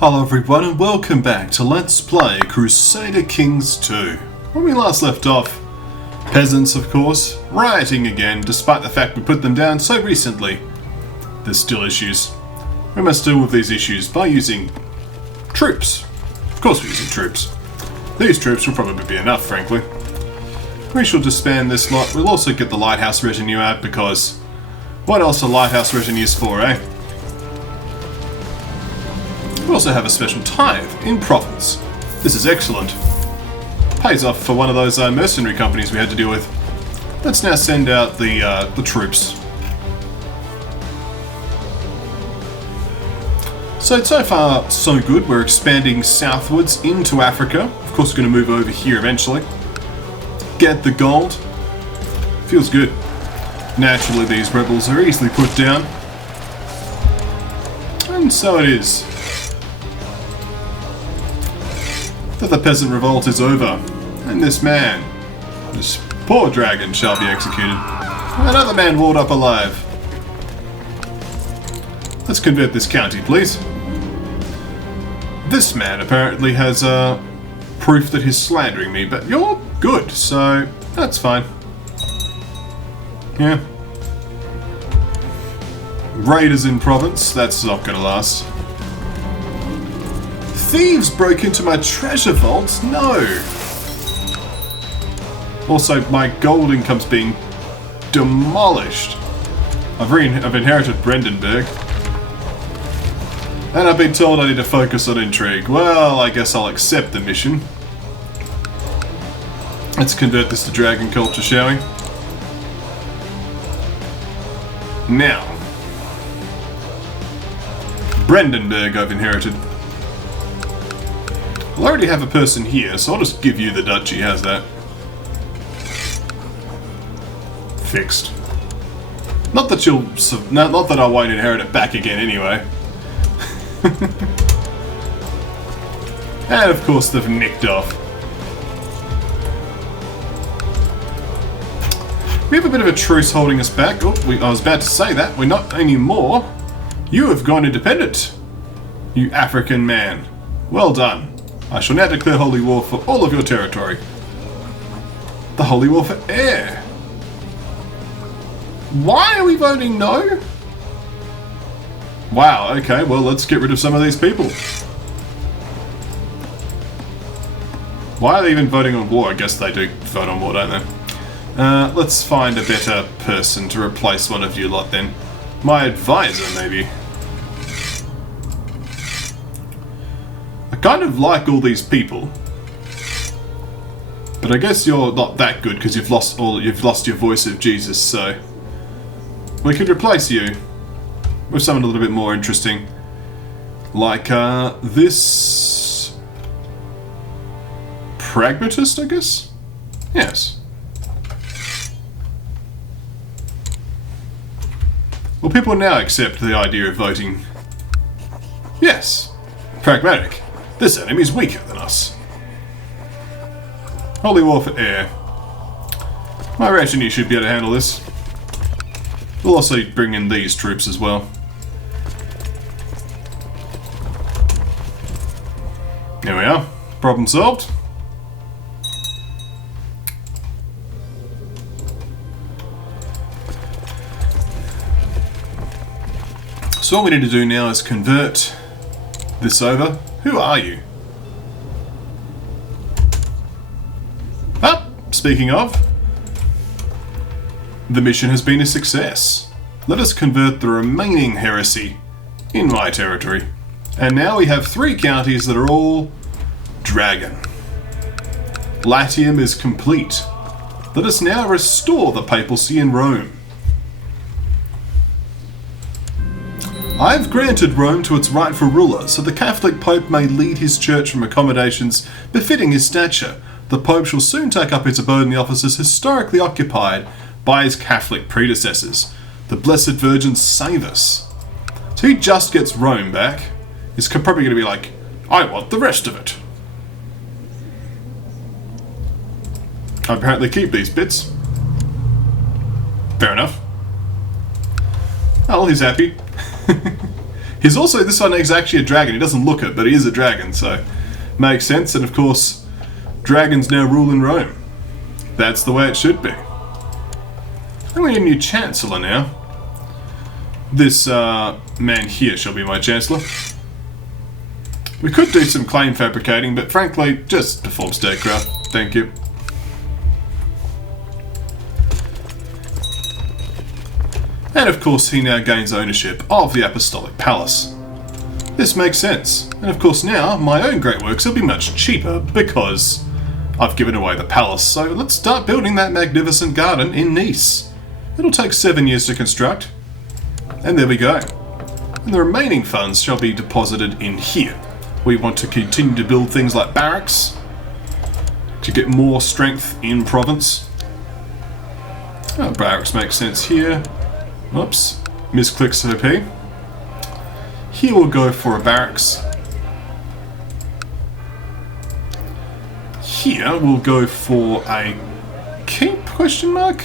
Hello everyone and welcome back to Let's Play Crusader Kings 2. When we last left off, peasants of course, rioting again despite the fact we put them down so recently. There's still issues. We must deal with these issues by using troops. Of course we're using troops. These troops will probably be enough, frankly. We shall disband this lot. We'll also get the lighthouse retinue out because what else are lighthouse retinues for, eh? We also have a special tithe in province. This is excellent. Pays off for one of those mercenary companies we had to deal with. Let's now send out the troops. So far so good. We're expanding southwards into Africa. Of course we're going to move over here eventually. Get the gold. Feels good. Naturally these rebels are easily put down. And so it is. That the peasant revolt is over, and this man, this poor dragon, shall be executed. Another man walled up alive. Let's convert this county, please. This man apparently has proof that he's slandering me, but you're good, so that's fine. Yeah. Raiders in province, that's not gonna last. Thieves broke into my treasure vault? No! Also, my gold income's being demolished. I've inherited Brandenburg. And I've been told I need to focus on intrigue. Well, I guess I'll accept the mission. Let's convert this to dragon culture, shall we? Now. Brandenburg I've inherited. I already have a person here, so I'll just give you the duchy. How's that? Fixed. Not that you'll... Not that I won't inherit it back again anyway. And of course they've nicked off. We have a bit of a truce holding us back. Oh, I was about to say that. We're not anymore. You have gone independent. You African man. Well done. I shall now declare holy war for all of your territory. The holy war for air. Why are we voting no? Wow, okay, well let's get rid of some of these people. Why are they even voting on war? I guess they do vote on war, don't they? Let's find a better person to replace one of you lot then. My advisor, maybe. I kind of like all these people, but I guess you're not that good because you've lost your voice of Jesus. So we could replace you with someone a little bit more interesting, like this pragmatist, I guess. Yes. Will people now accept the idea of voting? Yes. Pragmatic. This enemy's weaker than us. Holy war for air. My retinue should be able to handle this. We'll also bring in these troops as well. There we are. Problem solved. So what we need to do now is convert this over. Who are you? Ah, speaking of, the mission has been a success. Let us convert the remaining heresy in my territory. And now we have 3 counties that are all dragon. Latium is complete. Let us now restore the papacy in Rome. I have granted Rome to its rightful ruler, so the Catholic Pope may lead his church from accommodations befitting his stature. The Pope shall soon take up his abode in the offices historically occupied by his Catholic predecessors. The Blessed Virgin save us. So he just gets Rome back. He's probably going to be like, I want the rest of it. I apparently keep these bits. Fair enough. Oh, he's happy. He's also, this one is actually a dragon. He doesn't look it, but he is a dragon, so makes sense. And of course, dragons now rule in Rome. That's the way it should be. And we need a new chancellor now. This man here shall be my chancellor. We could do some claim fabricating, but frankly, just perform statecraft. Thank you. And of course, he now gains ownership of the Apostolic Palace. This makes sense. And of course now, my own great works will be much cheaper because I've given away the palace. So let's start building that magnificent garden in Nice. It'll take 7 years to construct. And there we go. And the remaining funds shall be deposited in here. We want to continue to build things like barracks to get more strength in province. Oh, barracks makes sense here. Oops, misclicks OP. Here we'll go for a barracks. Here we'll go for a keep, question mark?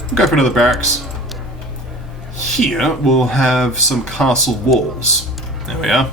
We'll go for another barracks. Here we'll have some castle walls. There we are.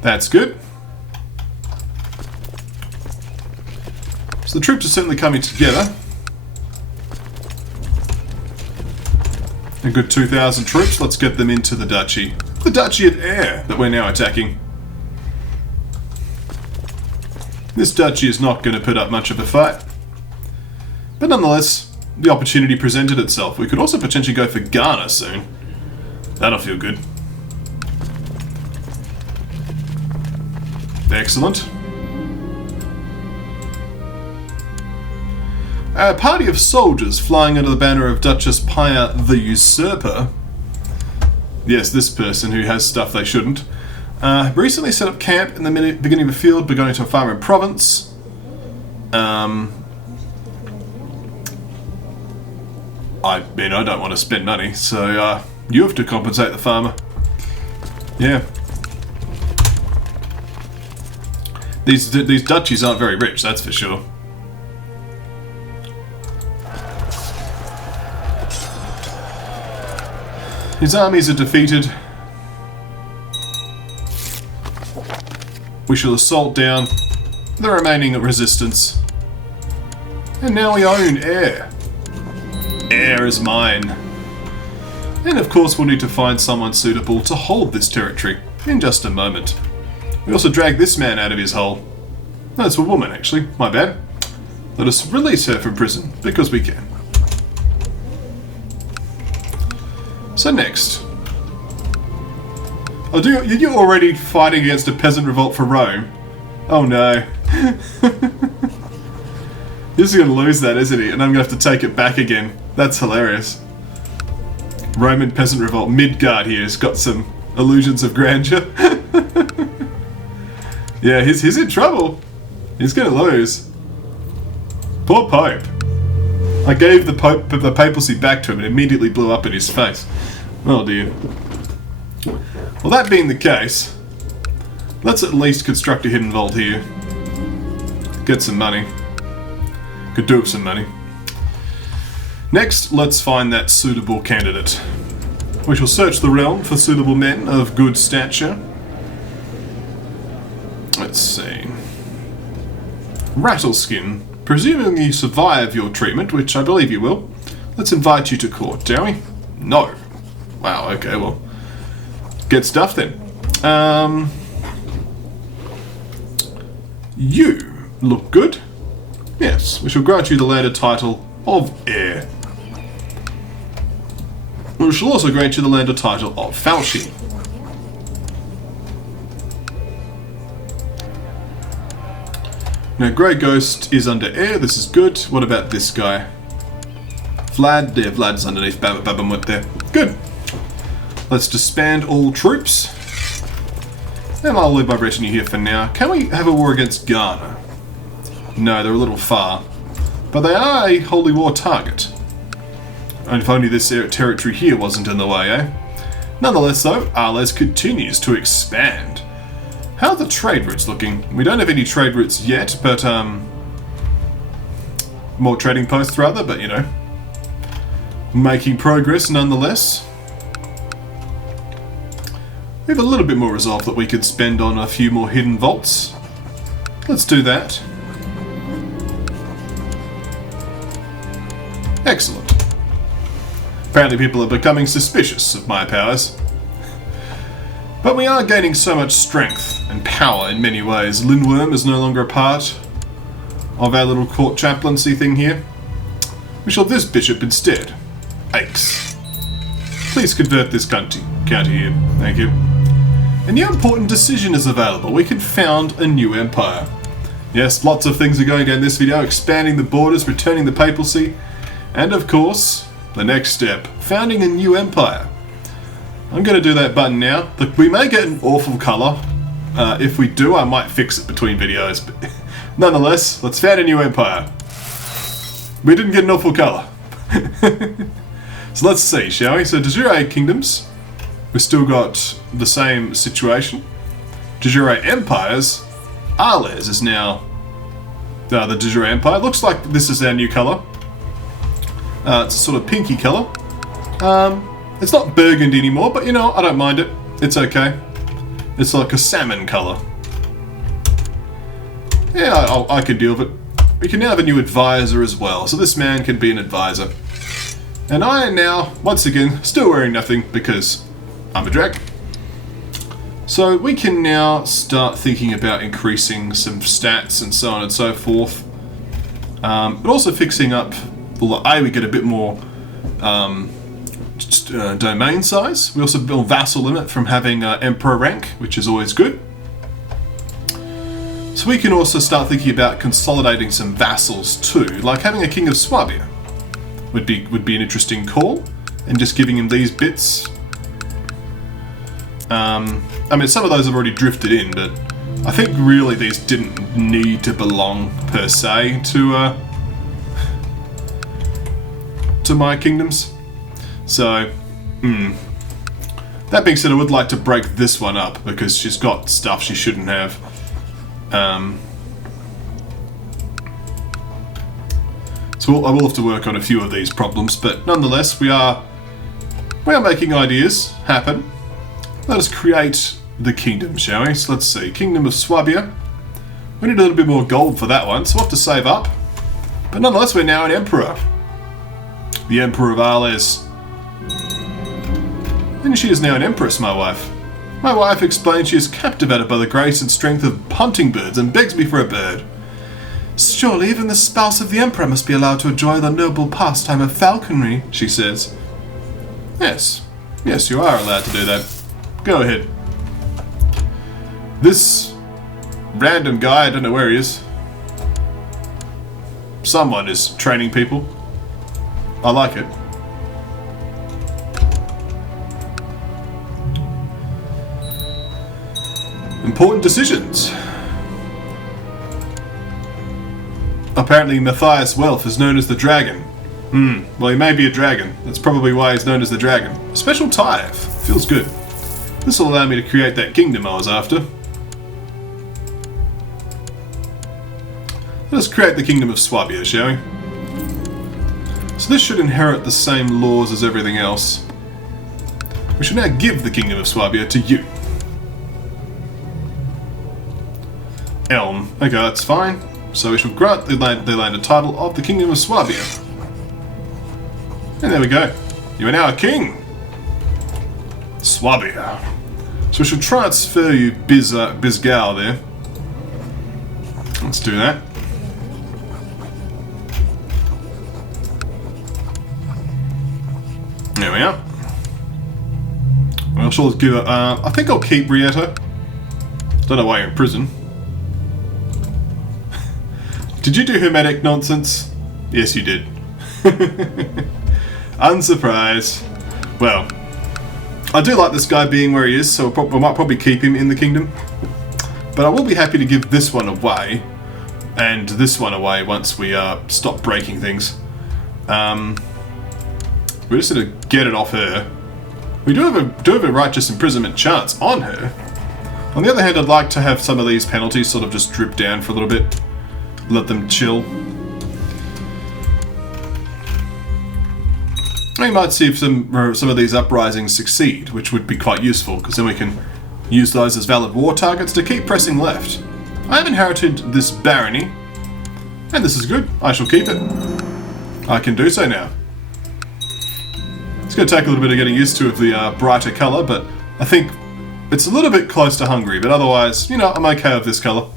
That's good. So the troops are certainly coming together. A good 2,000 troops. Let's get them into the duchy. The duchy of Air that we're now attacking. This duchy is not going to put up much of a fight. But nonetheless, the opportunity presented itself. We could also potentially go for Ghana soon. That'll feel good. Excellent. A party of soldiers flying under the banner of Duchess Paya the Usurper. Yes, this person who has stuff they shouldn't. Recently set up camp in the beginning of the field, but going to a farm in province. I mean, I don't want to spend money, so you have to compensate the farmer. Yeah. These duchies aren't very rich, that's for sure. His armies are defeated. We shall assault down the remaining resistance. And now we own Air. Air is mine. And of course we'll need to find someone suitable to hold this territory in just a moment. We also drag this man out of his hole. No, it's a woman actually, my bad. Let us release her from prison, because we can. So next. Oh, you're already fighting against a peasant revolt for Rome? Oh no. He's gonna lose that, isn't he? And I'm gonna have to take it back again. That's hilarious. Roman peasant revolt. Midgard here has got some illusions of grandeur. Yeah, he's in trouble. He's gonna lose. Poor Pope. I gave the papacy back to him and it immediately blew up in his face. Oh dear. Well, that being the case, let's at least construct a hidden vault here. Get some money. Could do with some money. Next, let's find that suitable candidate. We shall search the realm for suitable men of good stature. Let's see. Rattleskin. Presuming you survive your treatment, which I believe you will, let's invite you to court, shall we? No. Wow, okay, well. Get stuff then. You look good. Yes, we shall grant you the landed title of heir. We shall also grant you the landed title of Falchi. Now, Grey Ghost is under air. This is good. What about this guy? Vlad. Yeah, Vlad's underneath Babamut there. Good. Let's disband all troops. And I'll leave my retinue here for now. Can we have a war against Ghana? No, they're a little far. But they are a holy war target. And if only this territory here wasn't in the way, eh? Nonetheless, though, Arles continues to expand. How are the trade routes looking? We don't have any trade routes yet, but, more trading posts rather, but, you know, making progress nonetheless. We have a little bit more resolve that we could spend on a few more hidden vaults. Let's do that. Excellent. Apparently people are becoming suspicious of my powers. But we are gaining so much strength and power in many ways. Lindworm is no longer a part of our little court chaplaincy thing here. We shall have this bishop instead. Aix. Please convert this county here. Thank you. A new important decision is available. We can found a new empire. Yes, lots of things are going on in this video. Expanding the borders, returning the papacy, and of course, the next step, founding a new empire. I'm going to do that button now. Look, we may get an awful colour. If we do, I might fix it between videos. But nonetheless, let's found a new empire. We didn't get an awful colour. So let's see, shall we? So de jure kingdoms. We've still got the same situation. De jure empires. Arles is now the de jure empire. Looks like this is our new colour. It's a sort of pinky colour. It's not burgundy anymore, but you know, I don't mind it. It's okay. It's like a salmon colour. Yeah, I can deal with it. We can now have a new advisor as well, so this man can be an advisor. And I am now, once again, still wearing nothing because I'm a drag. So we can now start thinking about increasing some stats and so on and so forth. But also fixing up, well, we get a bit more domain size. We also build vassal limit from having emperor rank, which is always good. So we can also start thinking about consolidating some vassals too, like having a king of Swabia would be an interesting call, and just giving him these bits. I mean, some of those have already drifted in, but I think really these didn't need to belong per se to my kingdoms. So, that being said, I would like to break this one up because she's got stuff she shouldn't have. So I will have to work on a few of these problems, but nonetheless, we are making ideas happen. Let us create the kingdom, shall we? So let's see, Kingdom of Swabia. We need a little bit more gold for that one, so we'll have to save up. But nonetheless, we're now an emperor. The Emperor of Arles. And she is now an empress, my wife. My wife explains she is captivated by the grace and strength of hunting birds and begs me for a bird. Surely even the spouse of the emperor must be allowed to enjoy the noble pastime of falconry, she says. Yes, you are allowed to do that. Go ahead. This random guy, I don't know where he is. Someone is training people. I like it. Important decisions. Apparently Matthias Welf is known as the Dragon. Well, he may be a dragon. That's probably why he's known as the Dragon. A special tithe. Feels good. This will allow me to create that kingdom I was after. Let us create the Kingdom of Swabia, shall we? So this should inherit the same laws as everything else. We should now give the Kingdom of Swabia to you. Elm. Okay, that's fine. So we shall grant the land a title of the Kingdom of Swabia. And there we go. You are now a king. Swabia. So we shall transfer you Bizgal there. Let's do that. There we are. Well, shall give it. I think I'll keep Rieta. Don't know why you're in prison. Did you do hermetic nonsense? Yes, you did. Unsurprised. Well, I do like this guy being where he is, so we might probably keep him in the kingdom. But I will be happy to give this one away, and this one away once we stop breaking things. We're just going to get it off her. We do have a righteous imprisonment chance on her. On the other hand, I'd like to have some of these penalties sort of just drip down for a little bit. Let them chill. We might see if some of these uprisings succeed, which would be quite useful, because then we can Use those as valid war targets to keep pressing left. I have inherited this barony, and this is good. I shall keep it. I can do so now. It's going to take a little bit of getting used to of the brighter colour, but I think it's a little bit close to Hungary, but otherwise, you know, I'm okay with this colour.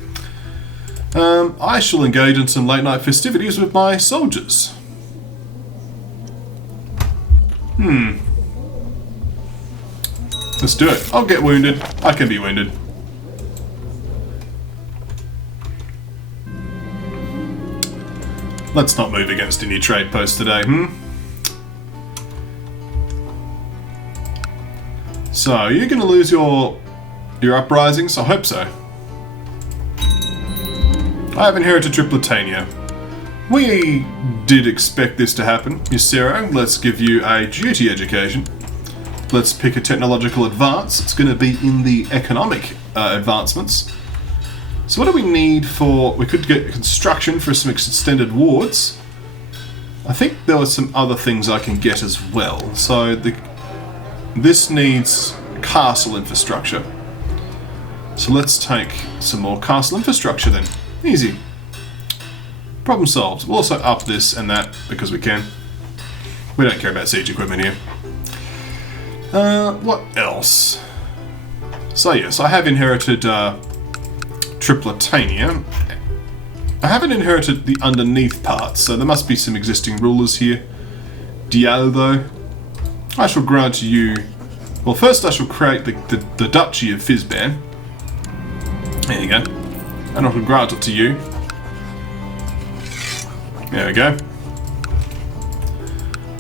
I shall engage in some late night festivities with my soldiers. Let's do it. I'll get wounded. I can be wounded. Let's not move against any trade posts today, So, you're going to lose your uprisings? I hope so. I have inherited Tripletania. We did expect this to happen. Yusero, let's give you a duty education. Let's pick a technological advance. It's going to be in the economic advancements. So what do we need for... We could get construction for some extended wards. I think there were some other things I can get as well. So this needs castle infrastructure. So let's take some more castle infrastructure then. Easy. Problem solved. We'll also up this and that because we can. We don't care about siege equipment here. What else? So yes, I have inherited Tripletania. I haven't inherited the underneath parts, so there must be some existing rulers here. Dial though. I shall grant you... Well, first I shall create the Duchy of Fizban. There you go. And I can grant it to you. There we go.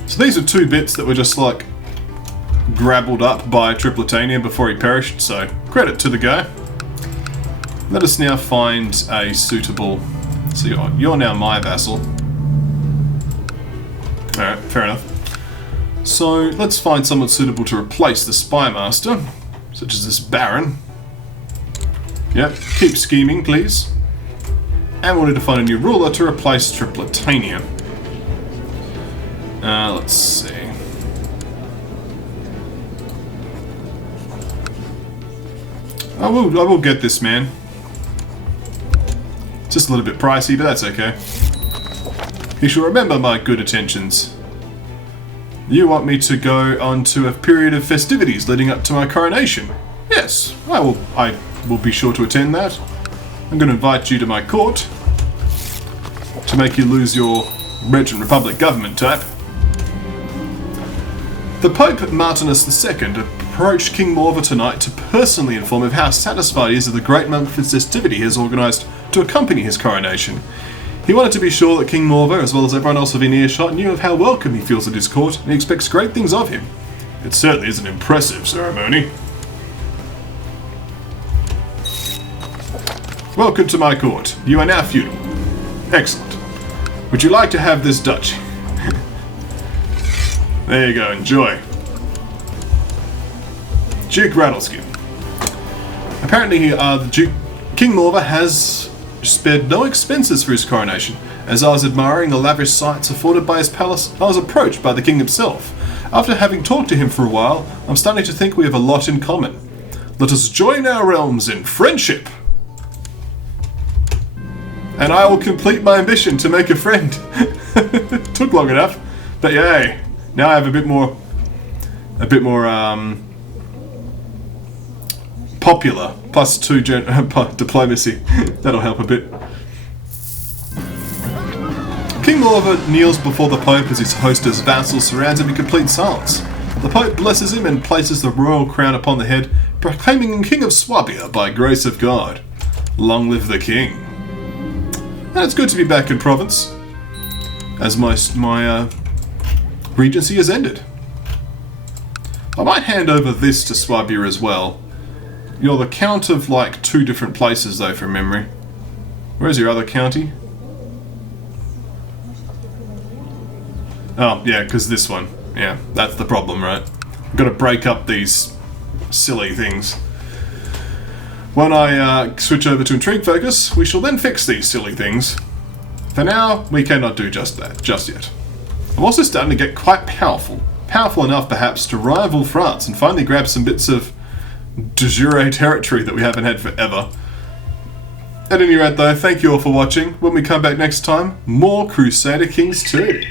So these are two bits that were just like grabbled up by Tripletania before he perished, so credit to the guy. Let us now find a suitable... So you're now my vassal. Alright, fair enough. So let's find someone suitable to replace the Spymaster, such as this Baron. Yep, keep scheming, please. And we'll need to find a new ruler to replace Tripletania. Let's see. I will get this man. It's just a little bit pricey, but that's okay. You shall remember my good attentions. You want me to go on to a period of festivities leading up to my coronation? Yes, I will be sure to attend that. I'm going to invite you to my court to make you lose your Regent Republic government type. The Pope Martinus II approached King Morva tonight to personally inform of how satisfied he is of the great monthly festivity he has organised to accompany his coronation. He wanted to be sure that King Morva, as well as everyone else within earshot, knew of how welcome he feels at his court, and he expects great things of him. It certainly is an impressive ceremony. Welcome to my court. You are now feudal. Excellent. Would you like to have this duchy? There you go, enjoy. Duke Rattleskin. Apparently, King Morva has spared no expenses for his coronation. As I was admiring the lavish sights afforded by his palace, I was approached by the king himself. After having talked to him for a while, I'm starting to think we have a lot in common. Let us join our realms in friendship. And I will complete my ambition to make a friend. Took long enough, but yay! Now I have a bit more popular +2 diplomacy. That'll help a bit. King Morva kneels before the Pope as his hostess vassal surrounds him in complete silence. The Pope blesses him and places the royal crown upon the head, proclaiming him King of Swabia by grace of God. Long live the King. And it's good to be back in province, as my regency has ended. I might hand over this to Swabia as well. You're the count of like 2 different places though from memory. Where's your other county? Oh yeah, because this one. Yeah, that's the problem, right? I've got to break up these silly things. When I switch over to Intrigue Focus, we shall then fix these silly things. For now, we cannot do just that, just yet. I'm also starting to get quite powerful. Powerful enough, perhaps, to rival France and finally grab some bits of de jure territory that we haven't had forever. At any rate though, thank you all for watching. When we come back next time, more Crusader Kings 2.